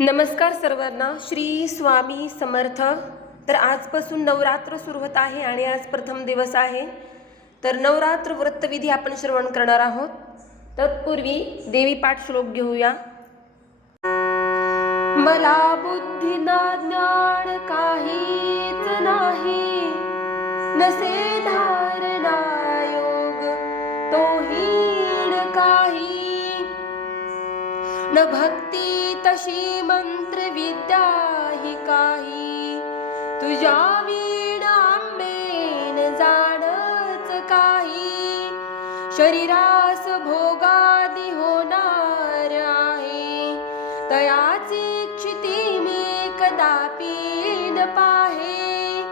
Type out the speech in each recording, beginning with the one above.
नमस्कार सर्वांना. श्री स्वामी समर्थ. तर आजपासून नवरात्र सुरू होत आहे आणि आज प्रथम दिवस आहे. तर नवरात्र व्रतविधी आपण श्रवण करणार आहोत. तत्पूर्वी देवी पाठ श्लोक घेऊया. मला बुद्धी ना ज्ञान काहीच नाही, नसे धारणा योग तोहीण काही, न भक्ती तशी मंत्र विद्या ही काही, तुझ्या वीण आंबेन जाणच काही, शरीरास भोगादी होणार आहे, तयाची क्षिती मी कदापि न पाहे,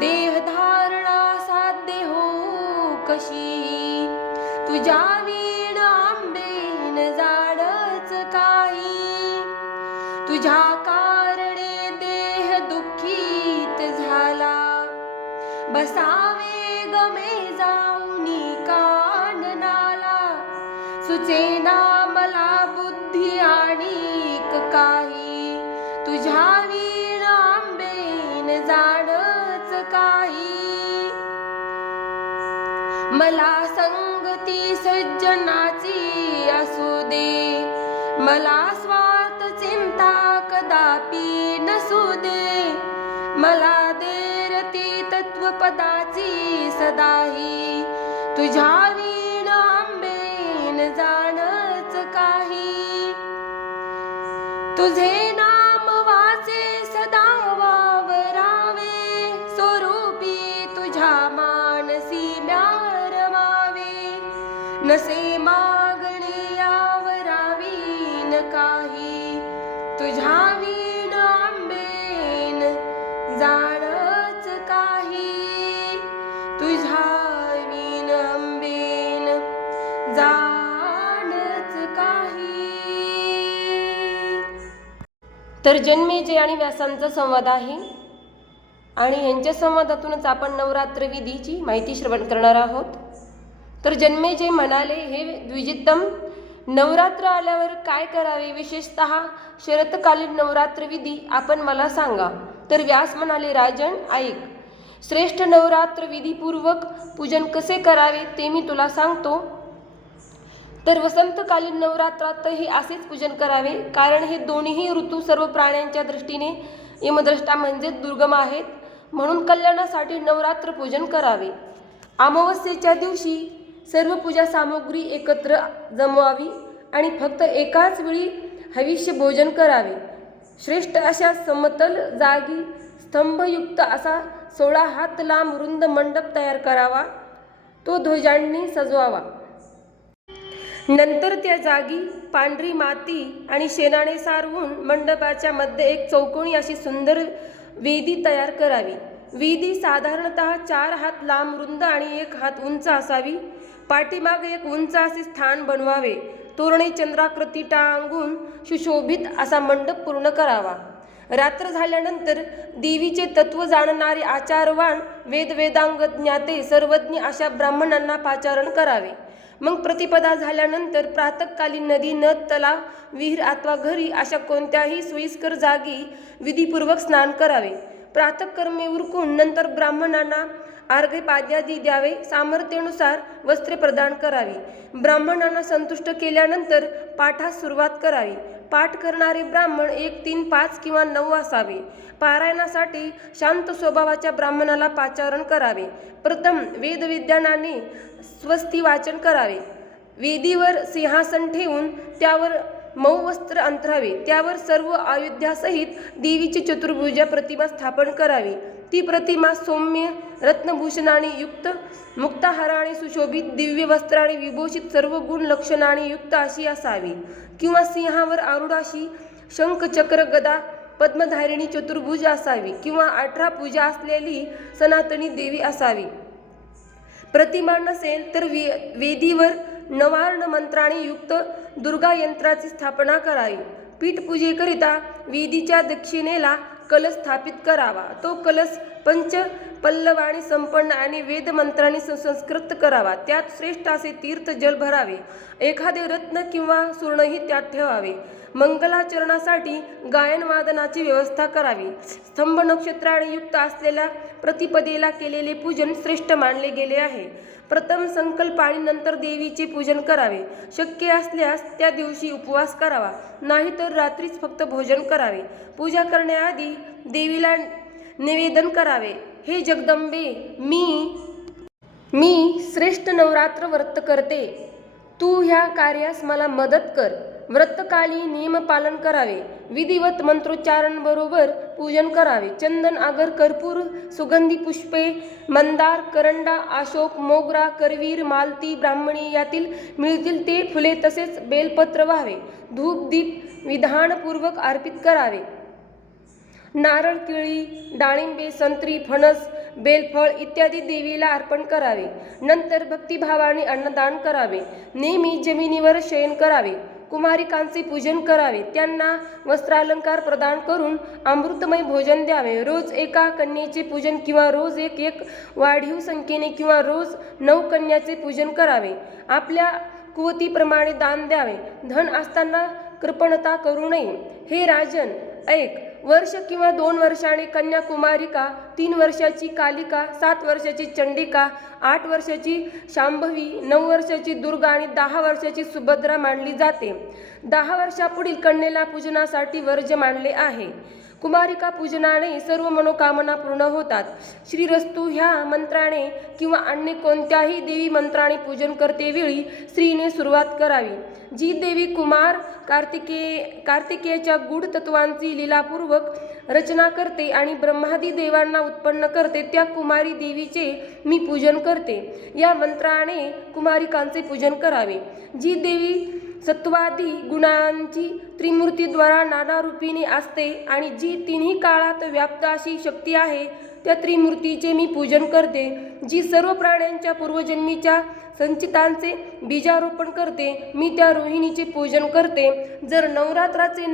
देह धारणा साध्य हो कशी, तुझ्या वीण आंबेन जाणच काही, तुझ्या कारणे देह दुःखीत झाला, बसावे गमे जाऊनी काननाला, सुचेना मला बुद्धी आणिक काही, तुझ्या वीण आंबेन जाणच काही, मला संगती सज्जनाची असू दे, मला स्वार्थ चिंता कदापि नसू दे, मला देरती तत्वपदाची सदाही, तुझ्या वीण आंबेन जाणच काही, तुझे नाम वाचे सदा वावरावे, स्वरूपी तुझ्या मानसी म्या रमावे, नसे मागणे यावरावी न काही, तुझ्या वीण आंबेन जाणच काही, तुझ्या वीण आंबेन जाणच काही. तर जन्मेजय आणि व्यासांचा संवाद आहे आणि यांच्या संवादातूनच आपण नवरात्र विधीची माहिती श्रवण करणार आहोत. तर जन्मेजय म्हणाले, हे द्विजित्तम, नवरात्र आल्यावर काय करावे, विशेषतः शरतकालीन नवरात्र विधी आपण मला सांगा. तर व्यास म्हणाले, राजन ऐक, श्रेष्ठ नवरात्र विधीपूर्वक पूजन कसे करावे ते मी तुला सांगतो. तर वसंतकालीन नवरात्रातही असेच पूजन करावे, कारण हे दोन्ही ऋतू सर्व प्राण्यांच्या दृष्टीने यमद्रष्टा म्हणजे दुर्गम आहेत, म्हणून कल्याणासाठी नवरात्र पूजन करावे. अमावस्येच्या दिवशी सर्व पूजा सामुग्री एकत्र जमवावी आणि फक्त एकाच वेळी हविष्य भोजन करावे. श्रेष्ठ अशा समतल जागी स्तंभयुक्त असा 16 हात लांब रुंद मंडप तयार करावा, तो ध्वजांनी सजवावा. नंतर त्या जागी पांढरी माती आणि शेणाने सारवून मंडपाच्या मध्ये एक चौकोनी अशी सुंदर वेदी तयार करावी. वेदी साधारणतः 4 हात लांब रुंद आणि 1 हात उंच असावी. पाठीमागे एक उंच असे स्थान बनवावे. तोरणे चंद्राकृती टांगून सुशोभित असा मंडप पूर्ण करावा. रात्र झाल्यानंतर देवीचे तत्व जाणणारे आचारवान वेदांग ज्ञाते सर्वज्ञ अशा ब्राह्मणांना पाचारण करावे. मग प्रतिपदा झाल्यानंतर प्रातःकालीन नदी, नद, तलाव, विहीर अथवा घरी अशा कोणत्याही सोयीस्कर जागी विधीपूर्वक स्नान करावे. प्रातःकर्मे उरकून नंतर ब्राह्मणांना अर्घ्यपाद्यादी द्यावे. सामर्थ्यानुसार वस्त्रे प्रदान करावी. ब्राह्मणांना संतुष्ट केल्यानंतर पाठास सुरुवात करावी. पाठ करणारे ब्राह्मण 1, 3, 5 किंवा 9 असावे. पारायणासाठी शांत स्वभावाच्या ब्राह्मणाला पाचारण करावे. प्रथम वेदविद्वानाने स्वस्ती वाचन करावे. वेदीवर सिंहासन ठेवून त्यावर मऊ वस्त्र अंथरावे. त्यावर सर्व आयुध्यासहित देवीची चतुर्भुजा प्रतिमा स्थापन करावी. ती प्रतिमा सौम्य रत्नभूषणाने युक्त, मुक्ताहाराने सुशोभित, दिव्य वस्त्राने विभूषित, सर्व गुण लक्षणाने युक्त अशी असावी. किंवा सिंहावर आरूढ अशी शंख, चक्र, गदा, पद्मधारिणी चतुर्भुज असावी. किंवा 18 पूजा असलेली सनातनी देवी असावी. प्रतिमा नसेल तर वेदीवर नवार्ण मंत्राने युक्त दुर्गा यंत्राची स्थापना करावी. पीठपूजेकरिता वेदीच्या दक्षिणेला कलश स्थापित करावा. तो कलश पंच पल्लवाणी संपन्न आणि वेदमंत्रांनी सुसंस्कृत करावा. त्यात श्रेष्ठ असे तीर्थ जल भरावे. एखादे रत्न किंवा सुवर्णही त्यात ठेवावे. मंगलाचरणासाठी गायन वादनाची व्यवस्था करावी. स्तंभ नक्षत्राने युक्त असलेल्या प्रतिपदेला केलेले पूजन श्रेष्ठ मानले गेले आहे. प्रथम संकल्प आणि नंतर देवीचे पूजन करावे. शक्य असल्यास त्या दिवशी उपवास करावा, नाहीतर रात्रीच फक्त भोजन करावे. पूजा करण्याआधी देवीला निवेदन करावे. हे जगदंबे, मी श्रेष्ठ नवरात्र व्रत करते. तू ह्या कार्यास मला मदत कर. व्रतकाली नियमपालन करावे. विधिवत मंत्रोच्चारण बरोबर पूजन करावे. चंदन, आगर, कर्पूर, सुगंधी पुष्पे, मंदार, करंडा, अशोक, मोगरा, करवीर, मालती, ब्राह्मणी यातील मिळतील ते फुले तसेच बेलपत्र व्हावे. धूप दीप विधानपूर्वक अर्पित करावे. नारळ, केळी, डाळिंबे, संत्री, फणस, बेलफळ इत्यादी देवीला अर्पण करावे. नंतर भक्तिभावाने अन्नदान करावे. नेहमी जमिनीवर शयन करावे. कुमारिकांचे पूजन करावे. त्यांना वस्त्रालंकार प्रदान करून अमृतमय भोजन द्यावे. रोज एका कन्येचे पूजन किंवा रोज एक वाढीव संख्येने किंवा रोज 9 कन्याचे पूजन करावे. आपल्या कुवतीप्रमाणे दान द्यावे. धन असताना कृपणता करू नये. हे राजन, ऐक. वर्ष किंवा 2 वर्षाने कन्या कुमारिका, 3 वर्षाची कालिका, 7 वर्षाची चंडिका, 8 वर्षाची शांभवी, 9 वर्षाची दुर्गा आणि 10 वर्षाची सुभद्रा मानली जाते. 10 वर्षापुढील कन्येला पूजनासाठी वर्ज्य मानले आहे. कुमारिका पूजनाने सर्व मनोकामना पूर्ण होतात. श्रीरस्तु ह्या मंत्राने किंवा अन्य कोणत्याही देवी मंत्राने पूजन करतेवेळी स्त्रीने सुरुवात करावी. जी देवी कुमार कार्तिकेयच्या गूढ तत्वांची लीलापूर्वक रचना करते आणि ब्रह्मादी देवांना उत्पन्न करते, त्या कुमारी देवीचे मी पूजन करते. या मंत्राने कुमारिकांचे पूजन करावे. जी देवी सत्वादी गुणांची त्रिमूर्तीद्वारा नाना रूपीने असते आणि जी तिन्ही काळात व्याप्त अशी शक्ती आहे, त्या त्रिमूर्तीचे मी पूजन करते. जी सर्व प्राण्यांच्या पूर्वजन्मीच्या संचितांचे बीजारोपण करते, मी त्या रोहिणीचे पूजन करते. जर नवरात्राचे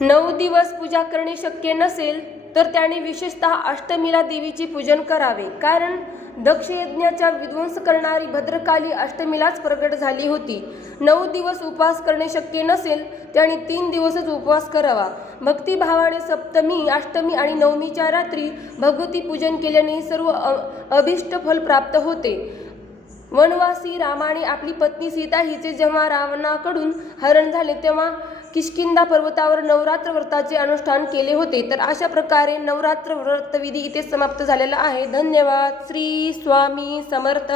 9 दिवस पूजा करणे शक्य नसेल तर त्याने विशेषतः अष्टमीला देवीचे पूजन करावे. कारण दक्षयज्ञाचा विध्वंस करणारी भद्रकाली अष्टमीलाच प्रकट झाली होती. 9 दिवस उपवास करणे शक्य नसेल त्याने 3 दिवसच उपवास करावा. भक्तिभावाने सप्तमी, अष्टमी आणि नवमीच्या रात्री भगवती पूजन केल्याने सर्व अभिष्ट फल प्राप्त होते. वनवासी रामाने आपली पत्नी सीता हिचे जेव्हा रावणाकडून हरण झाले तेव्हा किष्किंधा पर्वतावर नवरात्र व्रताचे अनुष्ठान केले होते. तर अशा प्रकारे नवरात्र व्रतविधी इथे समाप्त झालेला आहे. धन्यवाद. श्री स्वामी समर्थ.